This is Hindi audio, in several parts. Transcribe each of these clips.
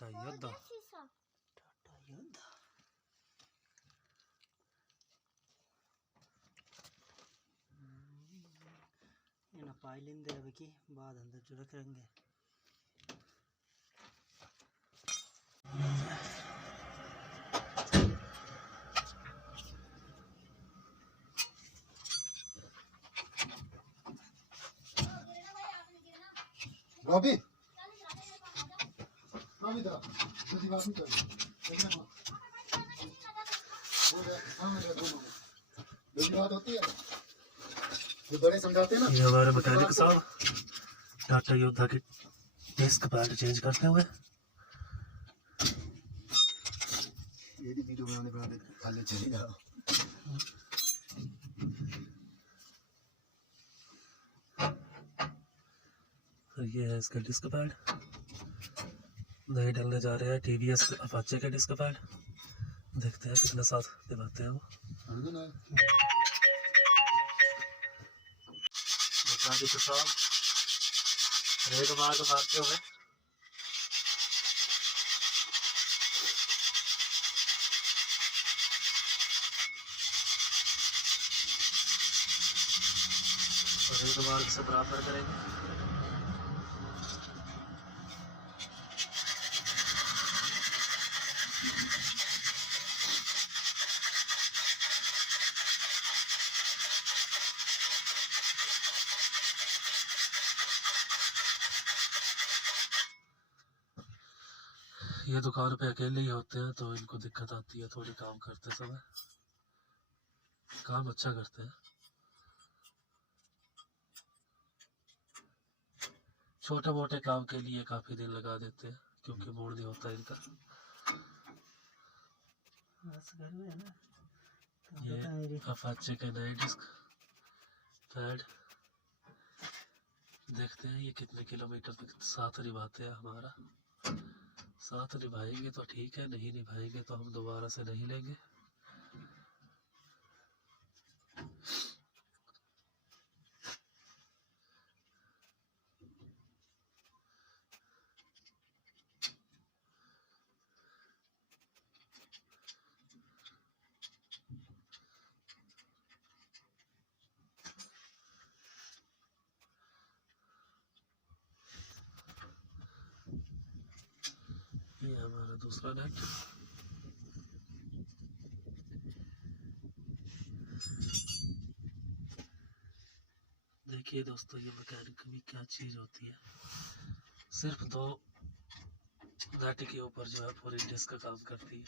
टाटा योद्धा। टाटा योद्धा ये पाई लेंदे अब की बाद अंदर जो रख रहेंगे। रॉबी रॉबी इधर जल्दी बात नहीं कर जल्दी बात होती है ये बड़े समझाते हैं ना। ये हमारे मैकेनिक साहब टाटा योद्धा की डिस्क पैड चेंज करते हुए। ये भी वीडियो बनाने वाले चले जाओ। ये है इसका डिस्क पैड, नए डलने जा रहे हैं टीवीएस अपाचे के डिस्क पैड। देखते हैं कितने साथ दिलाते हैं वो। मैकेनिक साहब रेड मार्क मारते हुए। रेड मार्क से बराबर करेंगे। ये दुकान पे अकेले ही होते हैं तो इनको दिक्कत आती है थोड़ी काम करते समय। काम अच्छा करते हैं, छोटे मोटे काम के लिए काफी दिन लगा देते हैं क्योंकि मूड नहीं होता इनका। ये अपाचे के नए डिस्क पैड देखते हैं ये कितने किलोमीटर तक साथ निभाते हैं हमारा। साथ निभाएंगे तो ठीक है, नहीं निभाएंगे तो हम दोबारा से नहीं लेंगे। ये हमारा दूसरा नेट। देखिए दोस्तों ये मैकेनिक भी क्या चीज होती है। सिर्फ 2 नेट के ऊपर जो है पूरी डिस्क काम करती है।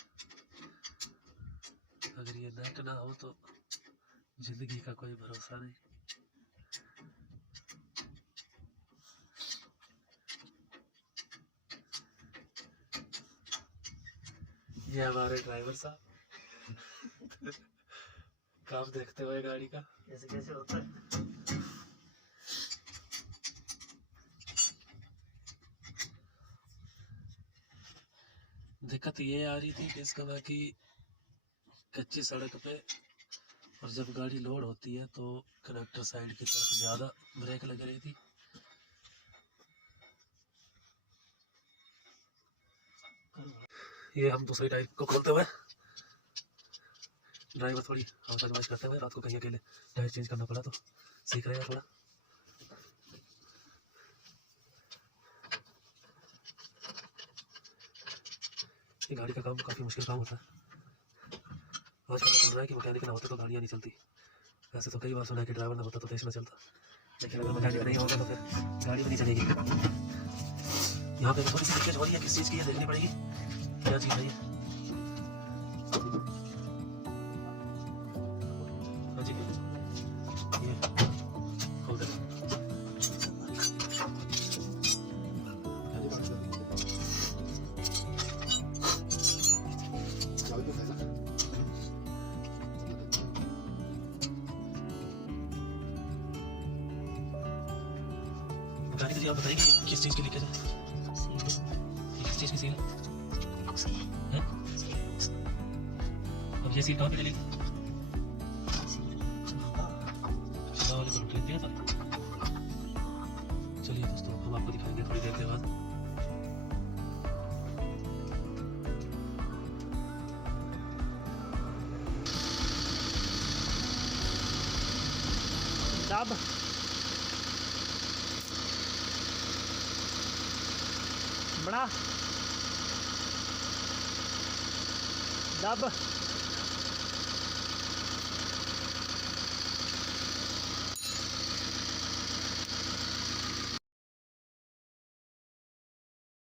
अगर ये नेट ना हो तो जिंदगी का कोई भरोसा नहीं। ये हमारे ड्राइवर साहब काम देखते हुए गाड़ी का कैसे कैसे होता है। दिक्कत ये आ रही थी डिस्क में कि कच्ची सड़क पे और जब गाड़ी लोड होती है तो कनेक्टर साइड की तरफ ज़्यादा ब्रेक लग रही थी। ये हम दूसरी टायर को खोलते हुए ड्राइवर थोड़ी हौसला आजमाइश करते हुए रात को कहीं अकेले टायर चेंज करना पड़ा तो सीख रहे हैं थोड़ा। ये गाड़ी का काम काफ़ी मुश्किल काम होता है। आज पता चल रहा है कि मैकेनिक ना होते तो गाड़ियाँ नहीं चलती। वैसे तो कई बार सुना है कि ड्राइवर ना होता तो देश ना चलता, लेकिन अगर मैकेनिक नहीं होगा तो फिर गाड़ी भी नहीं चलेगी। यहाँ पे थोड़ी सी लीकेज हो रही है, किस चीज़ की है देखनी पड़ेगी, क्या चीज़ है ये। हाँ जी ये खोल दे। मैकेनिक जी आप बताइए किस चीज़ की लीकेज है, किस चीज़ की सील है? अब ये सील कहाँ पे डलेगी? वाले को लुट लेते हैं। चलिए दोस्तों हम आपको दिखाएंगे थोड़ी देर के बाद। दब बड़ा दब